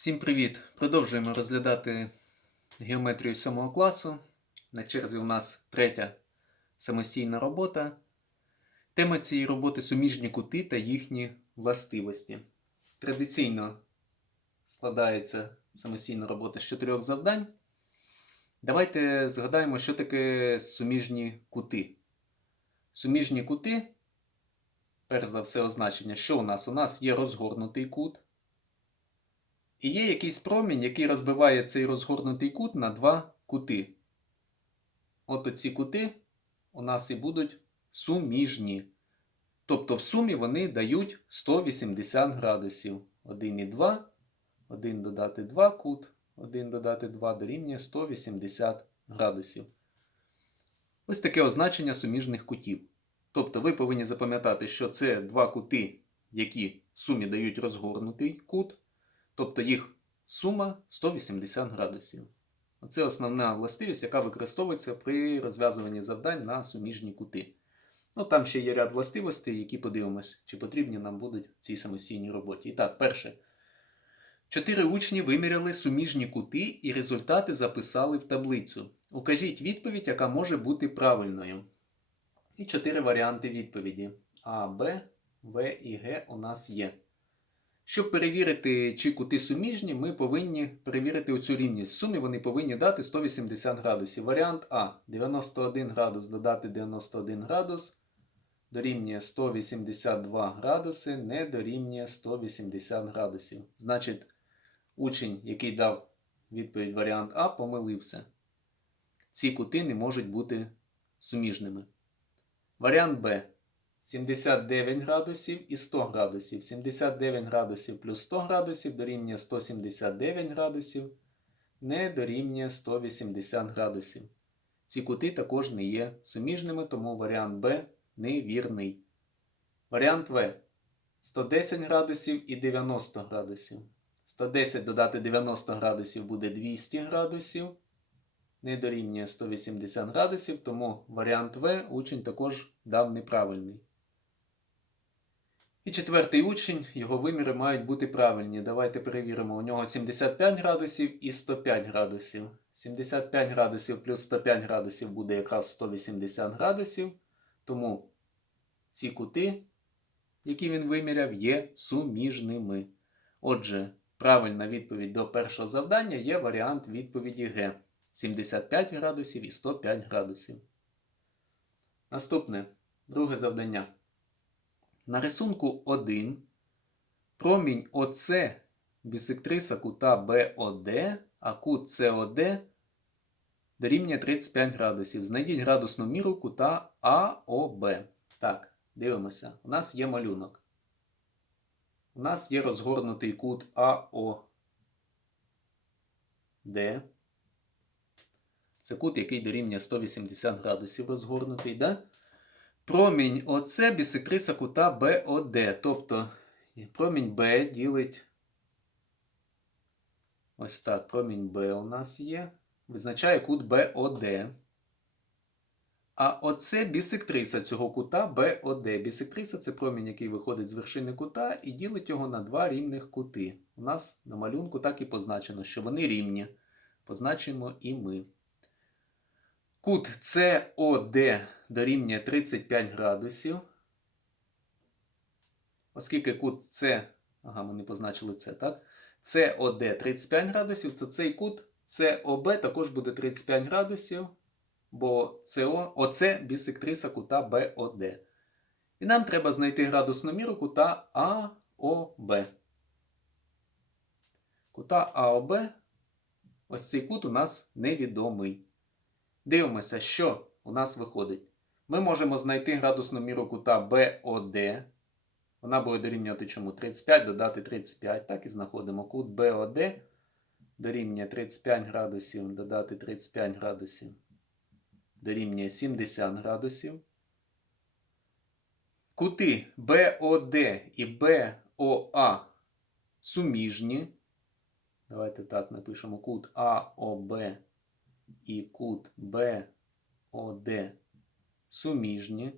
Всім привіт! Продовжуємо розглядати геометрію 7 класу. На черзі у нас третя самостійна робота. Тема цієї роботи суміжні кути та їхні властивості. Традиційно складається самостійна робота з чотирьох завдань. Давайте згадаємо, що таке суміжні кути. Суміжні кути, перш за все, означення, що у нас? У нас є розгорнутий кут. І є якийсь промінь, який розбиває цей розгорнутий кут на два кути. От оці кути у нас і будуть суміжні. Тобто в сумі вони дають 180 градусів. 1 і 2, 1 додати 2 кут, 1 додати 2 дорівнює 180 градусів. Ось таке означення суміжних кутів. Тобто ви повинні запам'ятати, що це два кути, які в сумі дають розгорнутий кут. Тобто їх сума 180 градусів. Це основна властивість, яка використовується при розв'язуванні завдань на суміжні кути. Ну, Там ще є ряд властивостей, які подивимось, чи потрібні нам будуть в цій самостійній роботі. І так, перше. Чотири учні виміряли суміжні кути і результати записали в таблицю. Укажіть відповідь, яка може бути правильною. І чотири варіанти відповіді: А, Б, В і Г у нас є. Щоб перевірити, чи кути суміжні, ми повинні перевірити оцю рівність. В сумі вони повинні дати 180 градусів. Варіант А 91 градус додати 91 градус дорівнює 182 градуси, не дорівнює 180 градусів. Значить, учень, який дав відповідь варіант А, помилився. Ці кути не можуть бути суміжними. Варіант Б. 79 градусів і 100 градусів. 79 градусів плюс 100 градусів дорівнює 179 градусів, не дорівнює 180 градусів. Ці кути також не є суміжними, тому варіант Б невірний. Варіант В 110 градусів і 90 градусів. 110 додати 90 градусів буде 200 градусів. Не дорівнює 180 градусів, тому варіант В учень також дав неправильний. І четвертий учень, його виміри мають бути правильні. Давайте перевіримо. У нього 75 градусів і 105 градусів. 75 градусів плюс 105 градусів буде якраз 180 градусів. Тому ці кути, які він виміряв, є суміжними. Отже, правильна відповідь до першого завдання є варіант відповіді Г. 75 градусів і 105 градусів. Наступне друге завдання. На рисунку 1 промінь ОС бісектриса кута БОД, а кут СОД дорівнює 35 градусів. Знайдіть градусну міру кута АОБ. Так, дивимося. У нас є малюнок. У нас є розгорнутий кут АОД. Це кут, який дорівнює 180 градусів розгорнутий. Да? Промінь ОС бісектриса кута БОД. Тобто промінь Б ділить. Ось так. Промінь Б у нас є. Визначає кут БОД. А оце бісектриса цього кута БОД. Бісектриса це промінь, який виходить з вершини кута і ділить його на два рівних кути. У нас на малюнку так і позначено, що вони рівні. Позначимо і ми. Кут СОД дорівнює 35 градусів. Оскільки кут С, ага, ми не позначили С, так? СОД 35 градусів, то цей кут СОБ також буде 35 градусів, бо СО, ОЦ бісектриса кута БОД. І нам треба знайти градусну міру кута АОБ. Кута АОБ, ось цей кут у нас невідомий. Дивимося, що у нас виходить. Ми можемо знайти градусну міру кута БОД. Вона буде дорівнювати чому? 35 додати 35. Так і знаходимо кут БОД дорівнює 35 градусів, додати 35 градусів. Дорівнює 70 градусів. Кути БОД і БОА суміжні. Давайте так напишемо кут АОБ і кут БОД суміжні.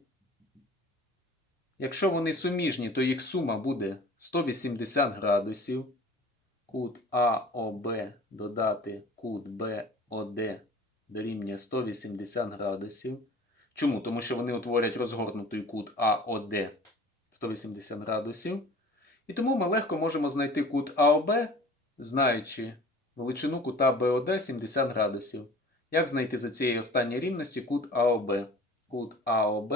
Якщо вони суміжні, то їх сума буде 180 градусів. кут АОБ додати кут БОД дорівнює 180 градусів. Чому? Тому що вони утворять розгорнутий кут АОД 180 градусів. І тому ми легко можемо знайти кут АОБ, знаючи величину кута БОД 70 градусів. Як знайти за цією останньою рівності кут АОБ? Кут АОБ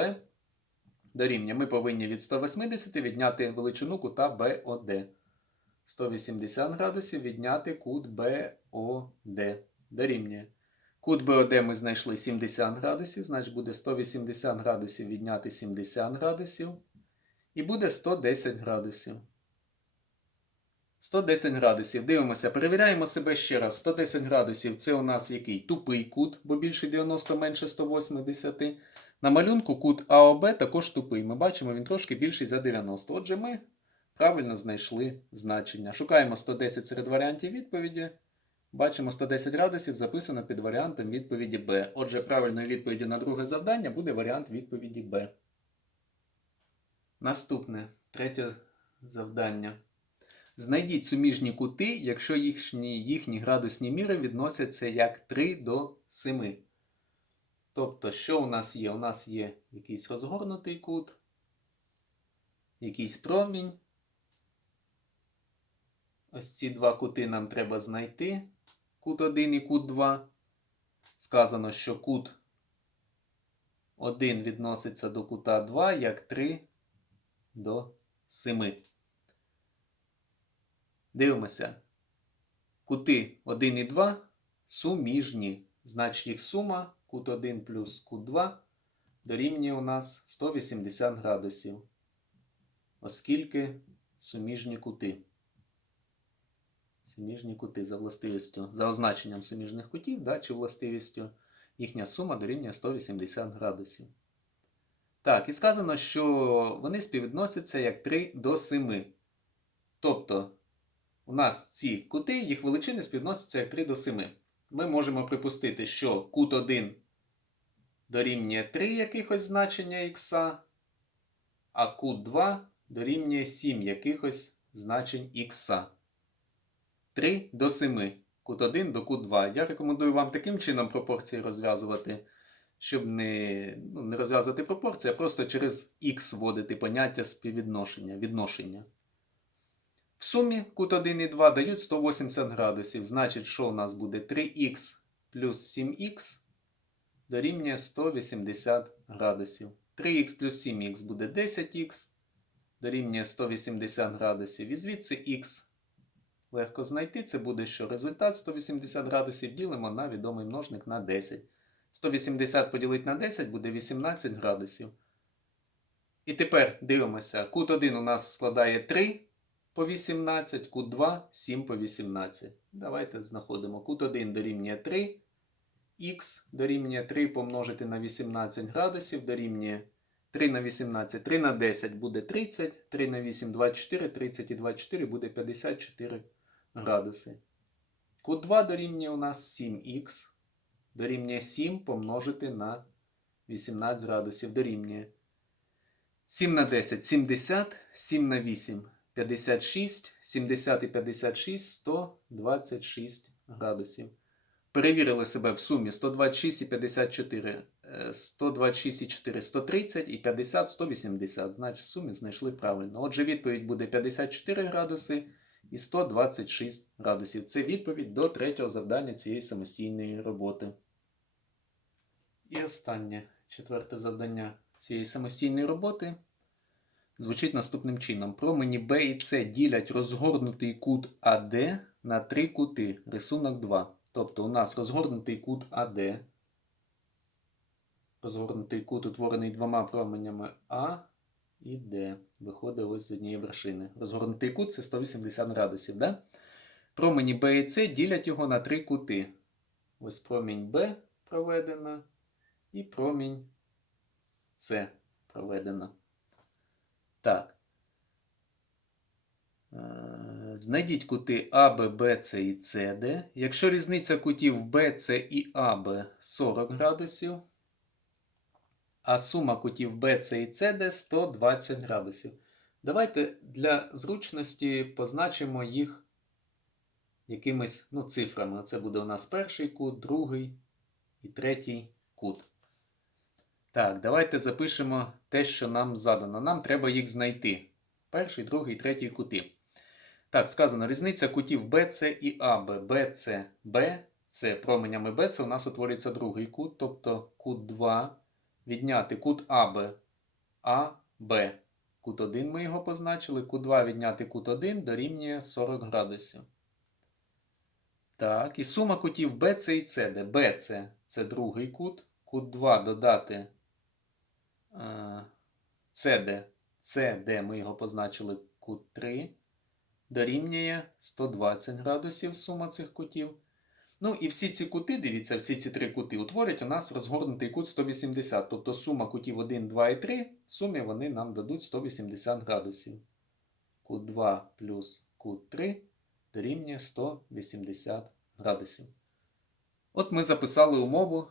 дорівнює. Ми повинні від 180 відняти величину кута БОД. 180 градусів відняти кут БОД. Дорівнює. Кут БОД ми знайшли 70 градусів, значить буде 180 градусів відняти 70 градусів. І буде 110 градусів. 110 градусів. Дивимося, перевіряємо себе ще раз. 110 градусів це у нас який? Тупий кут, бо більше 90 менше 180. На малюнку кут АОБ також тупий. Ми бачимо, він трошки більший за 90. Отже, ми правильно знайшли значення. Шукаємо 110 серед варіантів відповіді. Бачимо 110 градусів записано під варіантом відповіді Б. Отже, правильною відповіддю на друге завдання буде варіант відповіді Б. Наступне третє завдання. Знайдіть суміжні кути, якщо їхні, їхні градусні міри відносяться як 3 до 7. Тобто, що у нас є? У нас є якийсь розгорнутий кут, якийсь промінь. Ось ці два кути нам треба знайти. Кут 1 і кут 2. Сказано, що кут 1 відноситься до кута 2 як 3 до 7. Дивимося. Кути 1 і 2 суміжні. Значить, їх сума кут 1 плюс кут 2 дорівнює у нас 180 градусів. Оскільки суміжні кути. Суміжні кути за властивістю, за означенням суміжних кутів, да, чи властивістю, їхня сума дорівнює 180 градусів. Так, і сказано, що вони співвідносяться як 3 до 7. Тобто, у нас ці кути, їх величини співвідносяться як 3 до 7. Ми можемо припустити, що кут 1 дорівнює 3 якихось значення х, а кут 2 дорівнює 7 якихось значень х. 3 до 7. Кут 1 до кут 2. Я рекомендую вам таким чином пропорції розв'язувати, щоб не ну, не розв'язувати пропорції, а просто через х вводити поняття співвідношення. відношення. Сумі кут 1 і 2 дають 180 градусів. Значить, що у нас буде 3х плюс 7х дорівнює 180 градусів. 3х плюс 7х буде 10х, дорівнює 180 градусів. І звідси х легко знайти. Це буде що? Результат 180 градусів ділимо на відомий множник на 10. 180 поділити на 10 буде 18 градусів. І тепер дивимося, кут 1 у нас складає 3 по 18, кут 2 7 по 18. Давайте знаходимо. Кут 1 дорівнює 3, х дорівнює 3 помножити на 18 градусів, дорівнює 3 на 18, 3 на 10 буде 30, 3 на 8 24, 30 і 24 буде 54 градуси. Кут 2 дорівнює у нас 7х, дорівнює 7 помножити на 18 градусів, дорівнює 7 на 10 70, 7 на 8 56, 70 і 56 126 градусів. Перевірили себе в сумі 126 і 54, 126 і 4 130 і 50 180. Значить, в сумі знайшли правильно. Отже, відповідь буде 54 градуси і 126 градусів. Це відповідь до третього завдання цієї самостійної роботи. І останнє четверте завдання цієї самостійної роботи звучить наступним чином. Промені Б і С ділять розгорнутий кут АД на три кути. Рисунок 2. Тобто у нас розгорнутий кут АД. Розгорнутий кут утворений двома променями А і Д. Виходить ось з однієї вершини. Розгорнутий кут це 180 градусів. Да? Промені Б і С ділять його на три кути. Ось промінь Б проведено. І промінь С проведено. Так. Е, Знайдіть кути АБ, БЦ і СД. Якщо різниця кутів БЦ і АБ 40 градусів, а сума кутів БЦ і СД 120 градусів. Давайте для зручності позначимо їх якимись ну, цифрами. Це буде у нас перший кут, другий і третій кут. Так, давайте запишемо те, що нам задано. Нам треба їх знайти. Перший, другий, третій кути. Так, сказано, різниця кутів BC і AB. BC, BC променями BC у нас утворюється другий кут, тобто кут 2. Відняти кут АБ, АБ. Кут 1 ми його позначили. Кут 2 відняти кут 1 дорівнює 40 градусів. Так, і сума кутів BC і CD. BC це другий кут. Кут 2 додати CD. CD ми його позначили кут 3. Дорівнює 120 градусів сума цих кутів. Ну і всі ці кути, дивіться, всі ці три кути утворять у нас розгорнутий кут 180. Тобто сума кутів 1, 2 і 3, в сумі вони нам дадуть 180 градусів. Кут 2 плюс кут 3 дорівнює 180 градусів. От ми записали умову,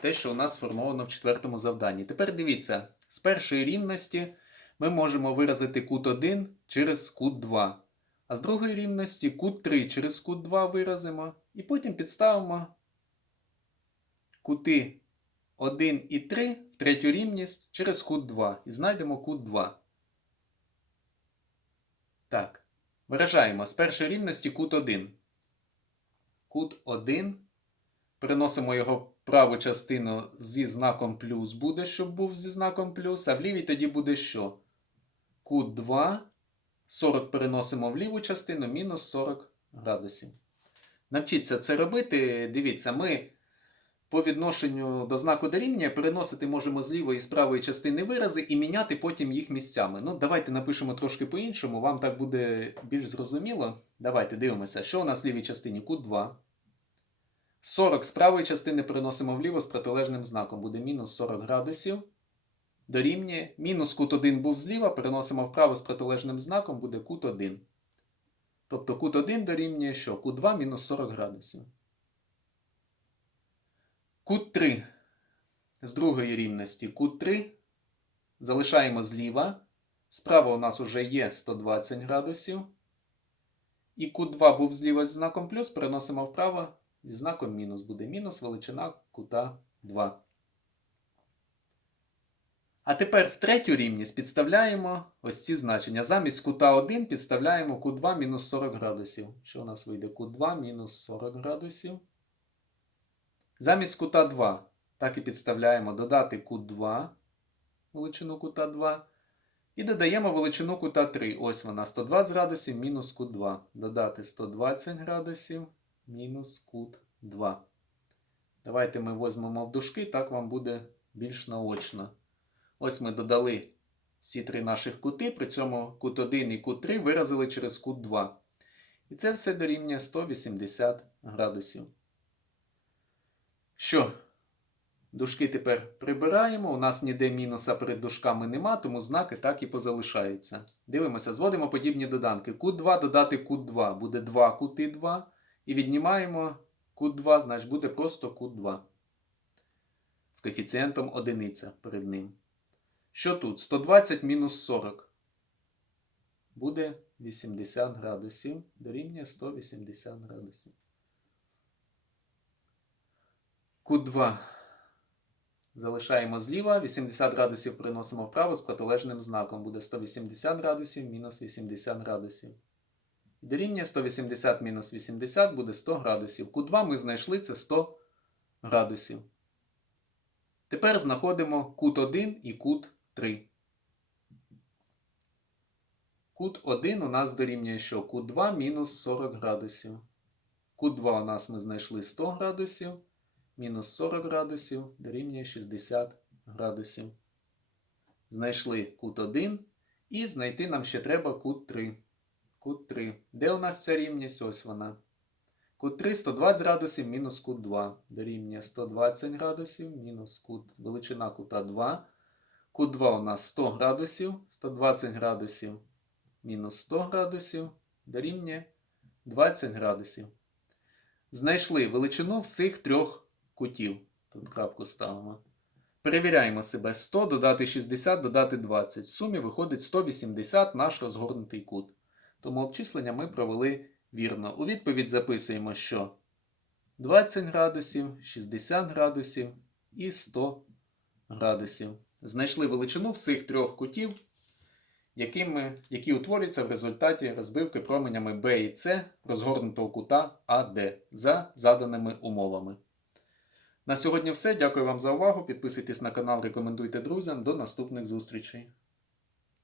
те, що у нас сформовано в четвертому завданні. Тепер дивіться, з першої рівності ми можемо виразити кут 1 через кут 2. А з другої рівності кут 3 через кут 2 виразимо. І потім підставимо кути 1 і 3 в третю рівність через кут 2. І знайдемо кут 2. Так. Виражаємо з першої рівності кут 1. Кут 1. Переносимо його праву частину зі знаком плюс буде, щоб був зі знаком плюс, а в лівій тоді буде що? Кут 2. 40 переносимо в ліву частину, мінус 40 градусів. Навчіться це робити. Дивіться, ми по відношенню до знаку дорівнює переносити можемо з лівої і з правої частини вирази і міняти потім їх місцями. Ну, давайте напишемо трошки по-іншому, вам так буде більш зрозуміло. Давайте дивимося, що у нас в лівій частині кут 2. 40 з правої частини переносимо вліво з протилежним знаком. Буде мінус 40 градусів. Дорівнює. Мінус кут 1 був зліва, переносимо вправо з протилежним знаком, буде кут 1. Тобто кут 1 дорівнює що? Кут 2 мінус 40 градусів. Кут 3. З другої рівності кут 3. Залишаємо зліва. Справа у нас вже є 120 градусів. І кут 2 був зліва з знаком плюс, переносимо вправо зі знаком мінус. Буде мінус величина кута 2. А тепер в третю рівність підставляємо ось ці значення. Замість кута 1 підставляємо кут 2 мінус 40 градусів. Що у нас вийде? Кут 2 мінус 40 градусів. Замість кута 2, так і підставляємо додати кут 2, величину кута 2. І додаємо величину кута 3. Ось вона 120 градусів мінус кут 2. Додати 120 градусів мінус кут 2. Давайте ми візьмемо в дужки, так вам буде більш наочно. Ось ми додали всі три наших кути, при цьому кут 1 і кут 3 виразили через кут 2. І це все дорівнює 180 градусів. Що? Дужки тепер прибираємо. У нас ніде мінуса перед дужками нема, тому знаки так і позалишаються. Дивимося, зводимо подібні доданки. Кут 2 додати кут 2. Буде 2 кути 2. І віднімаємо кут 2, значить буде просто кут 2. З коефіцієнтом одиниця перед ним. Що тут? 120 мінус 40. Буде 80 градусів. Дорівнює 180 градусів. Кут 2. Залишаємо зліва. 80 градусів приносимо вправо з протилежним знаком. Буде 180 градусів мінус 80 градусів. Дорівнює 180 мінус 80 буде 100 градусів. Кут 2 ми знайшли це 100 градусів. Тепер знаходимо кут 1 і кут 3. Кут 1 у нас дорівнює що? Кут 2 мінус 40 градусів. Кут 2 у нас ми знайшли 100 градусів. Мінус 40 градусів дорівнює 60 градусів. Знайшли кут 1. І знайти нам ще треба кут 3. Кут 3. Де у нас ця рівність? Ось вона. Кут 3 120 градусів мінус кут 2. Дорівнює 120 градусів мінус кут. Величина кута 2. Кут 2 у нас 100 градусів. 120 градусів мінус 100 градусів. Дорівнює 20 градусів. Знайшли величину всіх трьох кутів. Тут крапку ставимо. Перевіряємо себе 100, додати 60, додати 20. В сумі виходить 180 наш розгорнутий кут. Тому обчислення ми провели Вірно. У відповідь записуємо, що 20 градусів, 60 градусів і 100 градусів. Знайшли величину всіх трьох кутів, якими, які утворюються в результаті розбивки променями B і C розгорнутого кута AD за заданими умовами. На сьогодні все. Дякую вам за увагу. Підписуйтесь на канал, рекомендуйте друзям. До наступних зустрічей.